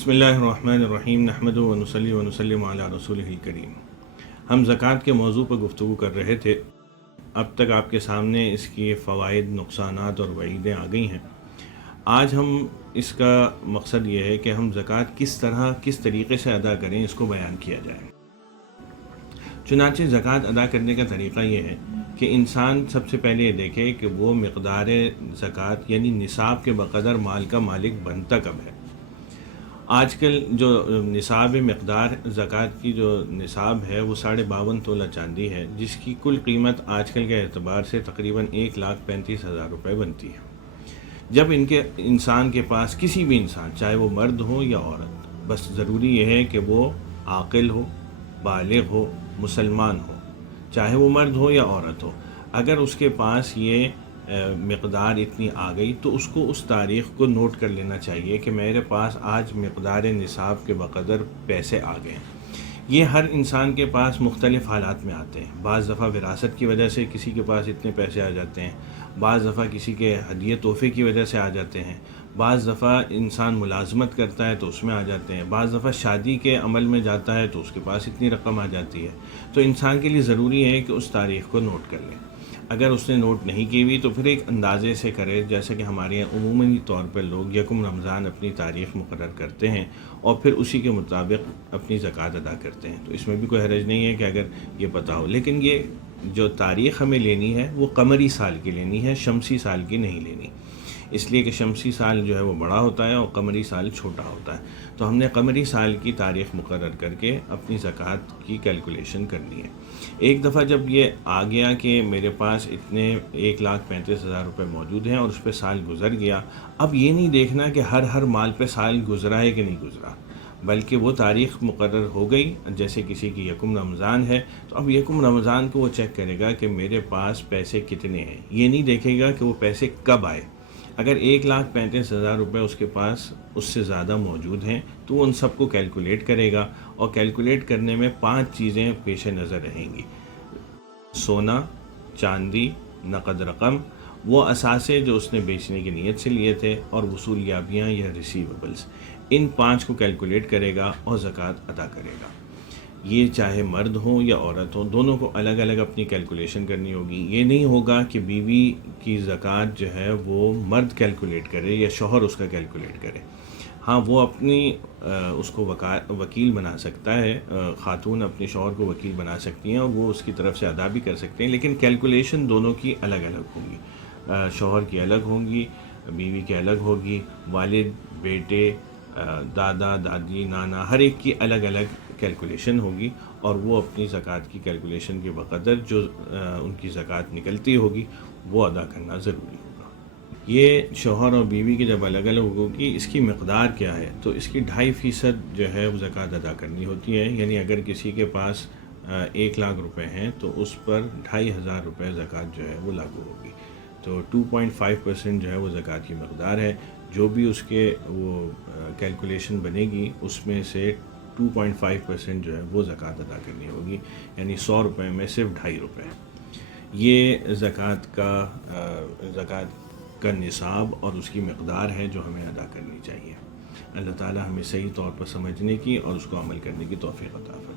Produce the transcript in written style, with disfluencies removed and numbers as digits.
بسم اللہ الرحمن الرحیم نحمدہ ونصلی ونسلم علی رسولہ الکریم۔ ہم زکوٰۃ کے موضوع پر گفتگو کر رہے تھے۔ اب تک آپ کے سامنے اس کی فوائد، نقصانات اور وعیدیں آ گئی ہیں۔ آج ہم اس کا مقصد یہ ہے کہ ہم زکوٰۃ کس طریقے سے ادا کریں، اس کو بیان کیا جائے۔ چنانچہ زکوٰۃ ادا کرنے کا طریقہ یہ ہے کہ انسان سب سے پہلے یہ دیکھے کہ وہ مقدار زکوٰۃ یعنی نصاب کے بقدر مال کا مالک بنتا کب ہے۔ آج کل جو نصاب مقدار زکوٰۃ کی جو نصاب ہے وہ 52.5 تولہ چاندی ہے، جس کی کل قیمت آج کل کے اعتبار سے تقریباً 1,35,000 روپے بنتی ہے۔ جب انسان کے پاس، کسی بھی انسان، چاہے وہ مرد ہو یا عورت، بس ضروری یہ ہے کہ وہ عاقل ہو، بالغ ہو، مسلمان ہو، چاہے وہ مرد ہو یا عورت ہو، اگر اس کے پاس یہ مقدار اتنی آ گئی تو اس کو اس تاریخ کو نوٹ کر لینا چاہیے کہ میرے پاس آج مقدار نصاب کے بقدر پیسے آ گئے ہیں۔ یہ ہر انسان کے پاس مختلف حالات میں آتے ہیں۔ بعض دفعہ وراثت کی وجہ سے کسی کے پاس اتنے پیسے آ جاتے ہیں، بعض دفعہ کسی کے ہدیے تحفے کی وجہ سے آ جاتے ہیں، بعض دفعہ انسان ملازمت کرتا ہے تو اس میں آ جاتے ہیں، بعض دفعہ شادی کے عمل میں جاتا ہے تو اس کے پاس اتنی رقم آ جاتی ہے۔ تو انسان کے لیے ضروری ہے کہ اس تاریخ کو نوٹ کر لے۔ اگر اس نے نوٹ نہیں کی ہوئی تو پھر ایک اندازے سے کرے، جیسے کہ ہمارے یہاں عموماً طور پر لوگ یکم رمضان اپنی تاریخ مقرر کرتے ہیں اور پھر اسی کے مطابق اپنی زکوٰۃ ادا کرتے ہیں۔ تو اس میں بھی کوئی حرج نہیں ہے کہ اگر یہ پتہ ہو، لیکن یہ جو تاریخ ہمیں لینی ہے وہ قمری سال کی لینی ہے، شمسی سال کی نہیں لینی، اس لیے کہ شمسی سال جو ہے وہ بڑا ہوتا ہے اور قمری سال چھوٹا ہوتا ہے۔ تو ہم نے قمری سال کی تاریخ مقرر کر کے اپنی زکوٰۃ کی کیلکولیشن کرنی ہے۔ ایک دفعہ جب یہ آ گیا کہ میرے پاس اتنے 1,35,000 روپے موجود ہیں اور اس پہ سال گزر گیا، اب یہ نہیں دیکھنا کہ ہر مال پہ سال گزرا ہے کہ نہیں گزرا، بلکہ وہ تاریخ مقرر ہو گئی۔ جیسے کسی کی یکم رمضان ہے تو اب یکم رمضان کو وہ چیک کرے گا کہ میرے پاس پیسے کتنے ہیں، یہ نہیں دیکھے گا کہ وہ پیسے کب آئے۔ اگر 1,35,000 روپے اس کے پاس اس سے زیادہ موجود ہیں تو وہ ان سب کو کیلکولیٹ کرے گا، اور کیلکولیٹ کرنے میں 5 چیزیں پیش نظر رہیں گی: سونا، چاندی، نقد رقم، وہ اثاثے جو اس نے بیچنے کی نیت سے لیے تھے، اور وصولیابیاں یا ریسیویبلز۔ ان 5 کو کیلکولیٹ کرے گا اور زکوٰۃ ادا کرے گا۔ یہ چاہے مرد ہوں یا عورت ہوں، دونوں کو الگ الگ اپنی کیلکولیشن کرنی ہوگی۔ یہ نہیں ہوگا کہ بیوی کی زکوٰۃ جو ہے وہ مرد کیلکولیٹ کرے یا شوہر اس کا کیلکولیٹ کرے۔ ہاں، وہ اپنی اس کو وکیل بنا سکتا ہے، خاتون اپنے شوہر کو وکیل بنا سکتی ہیں اور وہ اس کی طرف سے ادا بھی کر سکتے ہیں، لیکن کیلکولیشن دونوں کی الگ الگ ہوگی۔ شوہر کی الگ ہوگی، بیوی کی الگ ہوگی، والد، بیٹے، دادا، دادی، نانا، ہر ایک کی الگ الگ کیلکولیشن ہوگی، اور وہ اپنی زکوٰۃ کی کیلکولیشن کے بقدر جو ان کی زکوٰۃ نکلتی ہوگی وہ ادا کرنا ضروری ہوگا۔ یہ شوہر اور بیوی کی جب الگ الگ ہوگی، اس کی مقدار کیا ہے؟ تو اس کی 2.5% جو ہے وہ زکوٰۃ ادا کرنی ہوتی ہے۔ یعنی اگر کسی کے پاس 1,00,000 روپے ہیں تو اس پر 2,500 روپے زکوٰۃ جو ہے وہ لاگو ہوگی۔ تو 2.5% جو ہے وہ زکوٰۃ کی مقدار ہے۔ جو بھی اس کے وہ کیلکولیشن بنے گی، اس میں سے 2.5% جو ہے وہ زکوٰۃ ادا کرنی ہوگی، یعنی 100 روپے میں صرف 2.5 روپے۔ یہ زکوٰۃ کا نصاب اور اس کی مقدار ہے جو ہمیں ادا کرنی چاہیے۔ اللہ تعالی ہمیں صحیح طور پر سمجھنے کی اور اس کو عمل کرنے کی توفیق عطا فرمائے۔